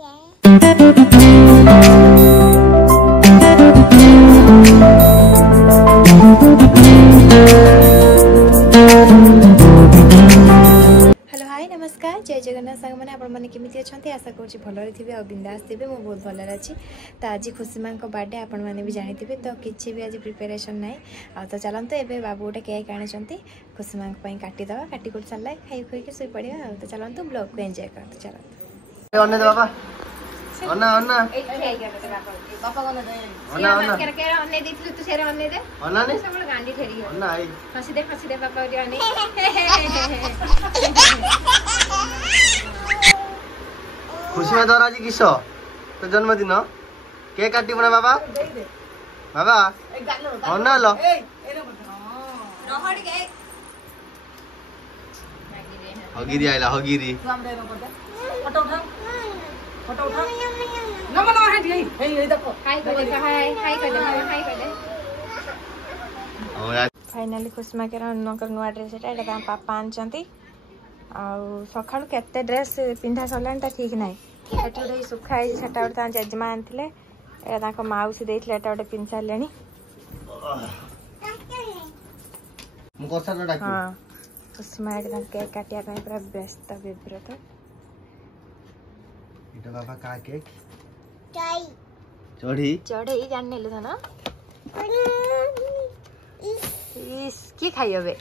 Hello hi नमस्कार जय जगन्नाथ सांग मैंने आपने केमी अच्छा आशा करुँच भलि थे और बिंदास थे मुझे बहुत भल अच्छी तो आज खुशी माँ बर्थडे आपण मैंने भी जानी थे तो किसी भी आज प्रिपेरेसन ना आ तो चलते एवं बाबू गोटे केक आनी खुशी माँ काटिदे काटी कुट सारा खाई खुईक शुई पड़ा तो चलते ब्लॉग को एंजॉय करते चलते खुशी में दौरा जी किस तो जन्मदिन केक काटी बना बाबा बाबा अन्ना लो हगिरी आइला हगिरी फोटो उठा नमन हाय दी हे देखो हाय कर दे हाय कर दे हाय कर दे फाइनली खुशमा के नकर नुआ ड्रेस एटा पापा आनचंती आ सखाळु केते ड्रेस पिंधा सरलान ठीक नाइ एटा गोटे सुखाई सेटा गोटे जजमा आनथिले एटा माउसी देथिले एटा गोटे पिन सारलेनी मु कोसा डाकी हां खुशमा एटा केक काटिया ପାଇଁ पूरा व्यस्त विव्रत इटा बाबा का केक चाई चढ़ी चढ़ई जान नेलु था ना इस की खाइयो बे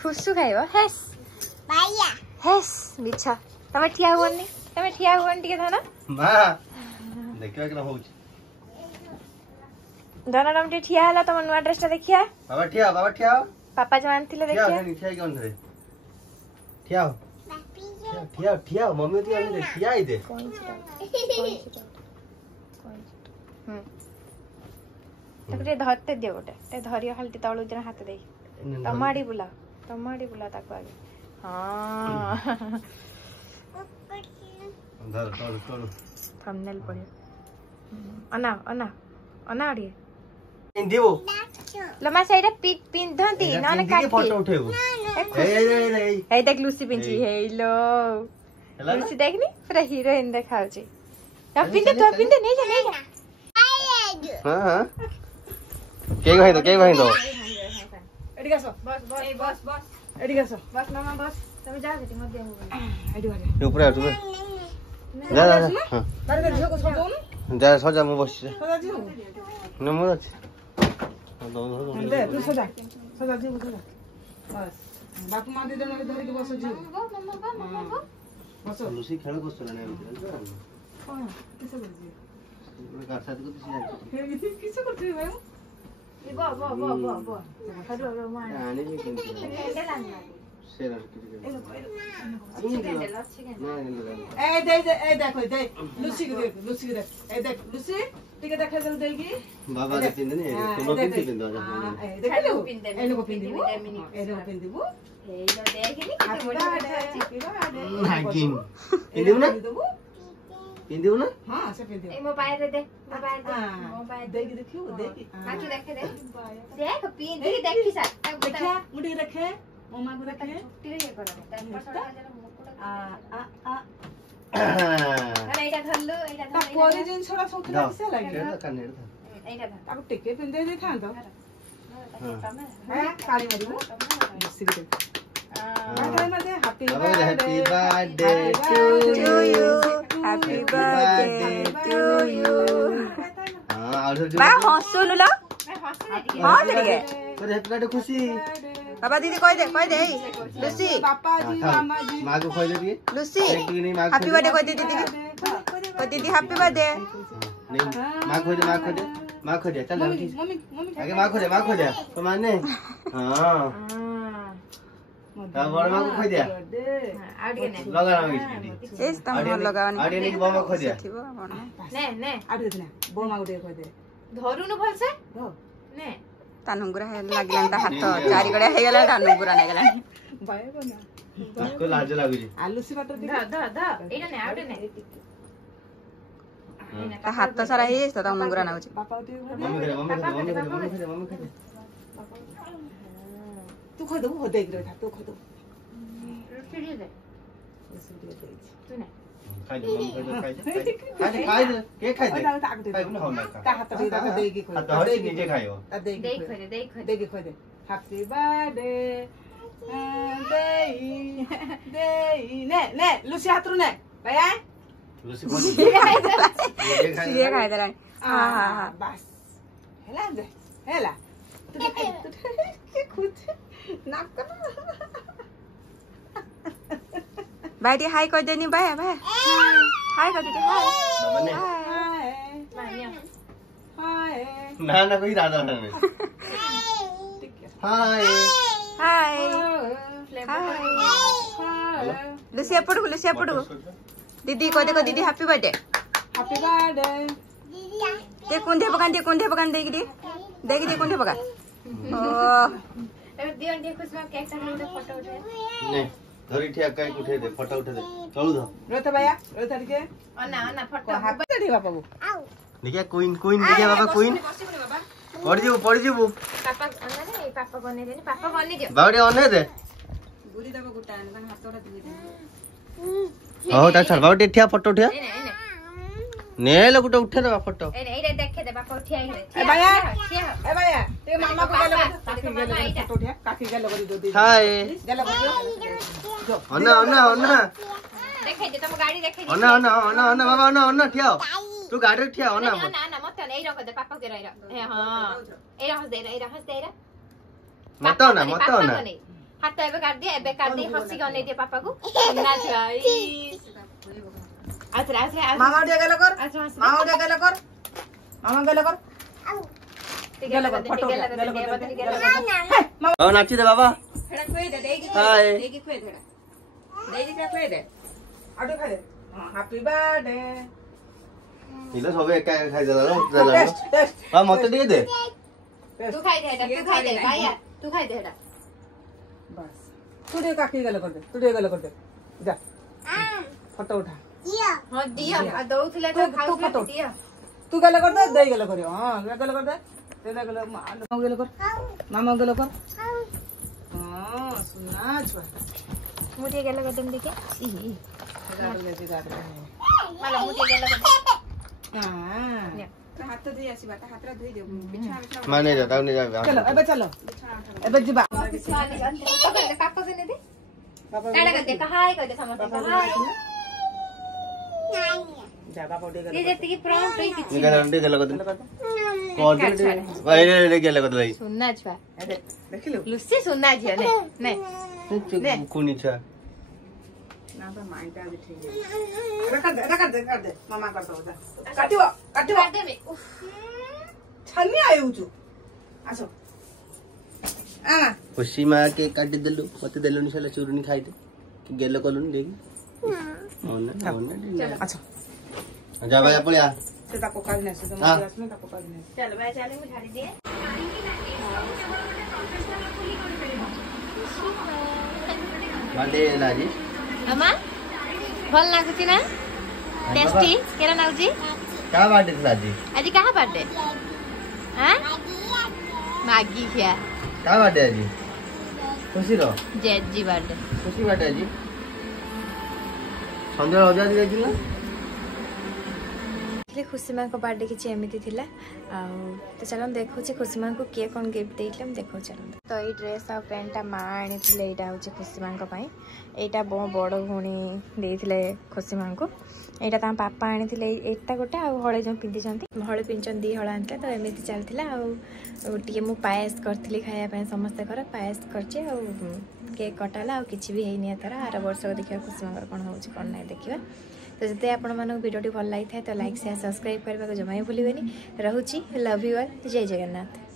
खुशु खाइयो हेस भैया हेस बिच्छा तमे ठिया हुअनी तमे ठिया हुअन टिके था ना मां देखियो केना होउछ दनडम टे ठिया हला तम नुआ ड्रेस ता देखिया बाबा ठिया पापा जो आनथिले देखिया ठिया के अंदर ठिया हो ठिया मम्मी तो आने ठिया ही दे तबरे धरते दे गोटे ते धरियो खाली तळु जन हाथ दे टमाडी बुला ताको आगे हां धर टोल थंबनेल पड़ियो अना अड़ी देबो लमा साइडा पिंधंती न काटी फोटो उठेबो ए देख लूसी पिंची हेलो लूसी देखनी पूरा हीरोइन देखाउ छी अब पिंदे नहीं जा हां केक भाई दो एडी गसो बस एडी गसो बस मामा बस तमे जा बेटी मत देहु एडी वाले ऊपर आ तू जा हां बारे कर झोको सजो जा सजा मु बस सजा जी न मु अछि दे तू सजा जी सजा बस बापू मां दे देना धर के बस जी बस लुसी खेल को सुना नहीं हां किसे कर जी घर साथ को किसी किसे करते भाई ये बा हेलो मां आने में किन शेर ए देखो दे लुसी के देख ए देख लुसी टिके देखा जल देगी बाबा दे पिन ने तुम पिन पिन दो ए देख लो ए लोग पिन दिबो ए लोग पिन दिबो ए लो देखिनी किते बड़ी नागिन पिन दिबो ना पिन दिबो ना हां से पिन दिबो ए मोबाइल दे मोबाइल देगी देखियो देगी माथु देखे देख पिन दे देखी सा देखा मुड़ी रखे मम्मा को रखे छुट्टी रे करो आ अरे एटा धरलो एटा ता कोरी जिन छोरा सोतला से लागे कन्ने एटा धर ताको टिके पिन दे थां तो हां काली मरिबो सिगरे काली मते happy birthday to you happy birthday to you हां और बा हंसुनु लो हां चलिए पर हैप्पी बर्थडे खुशी बाबा दीदी कह दे लुसी पापा जी मामा जी मां को खोज दे लुसी हैप्पी बर्थडे कह दे दीदी को दीदी हैप्पी बर्थडे नहीं मां खोज दे चल मम्मी आगे मां खोज दे तो माने हां ता बड़ मां को खोज दे लगा ना इस तम लगावनी आडे ने बम खोज दे ने आडे दे ना बो मां उडे खोज दे धरु न भल से धो ने तानुंगुरा लागलान ता हाथ चारि गडे हे गेला तानुंगुरा नै गेला बाय बना उसको लाज लागु जी आलू से बटर दे एटा ने आउटे ने ता हाथ सारा हे त तानुंगुरा ना होची पापा उठे मम्मी करे तू खो दो हो देख रे था तू खो दो फिर दे ऐसे दे दे तू ने ଖାଇ ଦେ ଖାଇ ଦେ କେ ଖାଇ ଦେ ଖାଇବୁ ନା ହଉ ନା ତା ହାତ ଟିକେ ତାକୁ ଦେଇକି ଖୋଇ ହାତ ହଉଛି ନିଜେ ଖାଇବ ତା ଦେଇକି ଦେଇ ଖୋଇ ଖୋଇ ଦେ ଦେଇକି ଖୋଇ ଦେ ହ୍ୟାପି ବାର୍ଥଡେ ଦେଇ ଦେଇ ନେ ଲୁସି ହାତରୁ ନେ ଭାଇ ଲୁସି କୋଠି ସିଏ ଖାଇଦେଲାଣି ହଁ ହଁ ହଁ ବାସ୍ ହେଲା ଦେ ହେଲା ତୁ ଟିକେ ଖୁଛି ନାକ ଭାଇ ଟିକେ ହାଇ କରିଦେନି ଭାଇ ଭାଇ ହାଇ କରିଦେ ହାଇ ବାବା ନେ ହାଏ ନା ନା कोई दादा ना हाय ହାଇ ହାଇ ଲୁସି ଏପଟକୁ दीदी कह देखो दीदी हैप्पी बर्थडे हैप्पी बर्थडे ते कुंधे पकान देख देगी दी देगी दे कुंधे पका ओ ଏବେ ଦିଅ ଟିକେ ଖୁସି ମା କେକ୍ ଟା ନେଇ ଫଟो ଉଠେ ने धरी ठिया काई उठे दे फोटो उठे दे चलू ध रोहित भैया रोहित के अना फोटो हैप्पी बर्थडे बाबा को देखिए क्वीन देखिए बाबा क्वीन पड़ जीवु पापा अना ने पापा बने देनी पापा बने दियो बावडी ओने दे गुरी दबा गुटा न हातोड़ा दी दे हो ता छड़ बावडी ठिया फोटो उठिया एने ने ले गुटे उठे दे फोटो एने एरे देखे दे पापा उठिया ए भैया ते मामा को गले फोटो उठिया काकी गले करी दो दी हाय गले करी ओना देखे दे तुम गाड़ी देखे दे ओना बाबा ओना ठिया तू गाड़ी ठिया ओना ना मत नहीं रख दे पापा के रह हां ए रह दे मत ना हाथ एबे काट दे हंसी गने दे पापा को ना भाई अच्छा मामा उठिया गले कर मामा उठिया गले कर मामा गले कर गले कर फोटो गले कर ओ नाची दे बाबा हेडा खोई दे देगी हाय देगी खोई दे देगी क्या खोई दे आडू खा दे हैप्पी बर्थडे इला सबे एका खाइ देला टेस्ट टेस्ट हां मते दे दे तू खाई दे भैया तू खाई दे हेडा बस तू दे काकी गले कर दे जा फोटो उठा हां दिया आ दउथिले तो खाउ दिया तू गले कर दे गले कर हां गले कर दे गले मामा गले कर हां सुना छुआ मुझे गेला कर तुम देखे गाड़ ले मला मुझे गेला कर हां हाथ धोई आसी बाटा हाथरा धोई दे बिछा माने जा ताऊ ने जा चलो एबे जीबा पापा के ने दे काड़ा कर दे हाय कर दे समझ हाय जा बाबा उठे ये जति की प्रॉम्प्ट होई किछि निका रंडे गेला कद कॉल दे भाई रे गेला कद भाई सुनना छुआ देखिलो लुसी सुनना जिया ने कोनी छ ना तो माइंड आ ठीक है रख दे मामा कर दो जा काटियो काट दे में छन्नी आयो छु आसो आमा खुशी मां के काट देलु मते देलुनी सला चूरनी खाइ दे कि गेलो कलुनी देगी ओना अच्छा जा भाई पळिया से ताको काज नै से क्लास में ताको काज नै चल भाई चल मैं झाड़ी दे बाडे लाजी अम्मा भल लागुची ना टेस्टी केरा नाउजी का बाडे लाजी आज कहा बर्थडे हां मैगी खिया का बाडे आजी खुशी रो जेजी बर्थडे खुशी बाडे आजी संध्या रजा दिला खुशी माँ को बर्थडे किसी एमती थिला तो चलो देखो खुशी माँ को किए कौन गिफ्ट देते देखो चलो तो ये ड्रेस आ पैंटा माँ आनी यहाँ हूँ खुशी माँ यहाँ बो बड़ भौणी देते खुशी माँ को यहाँ पापा आनी एटा गोटे हले जो पिंधि हले पिंधन दी हल आनी तो एमती चलता टे मु पायस करी खायापी समस्ते घर पायस कर केक कटाला कि भी है तार आर वर्ष देखा खुशी माँ कौन हो कौन ना देखा तो जब आपण मानक वीडियो भल लगी था तो लाइक शेयर सब्सक्राइब करने को जमा ही भूलें। रोची लव यू ऑल जय जगन्नाथ।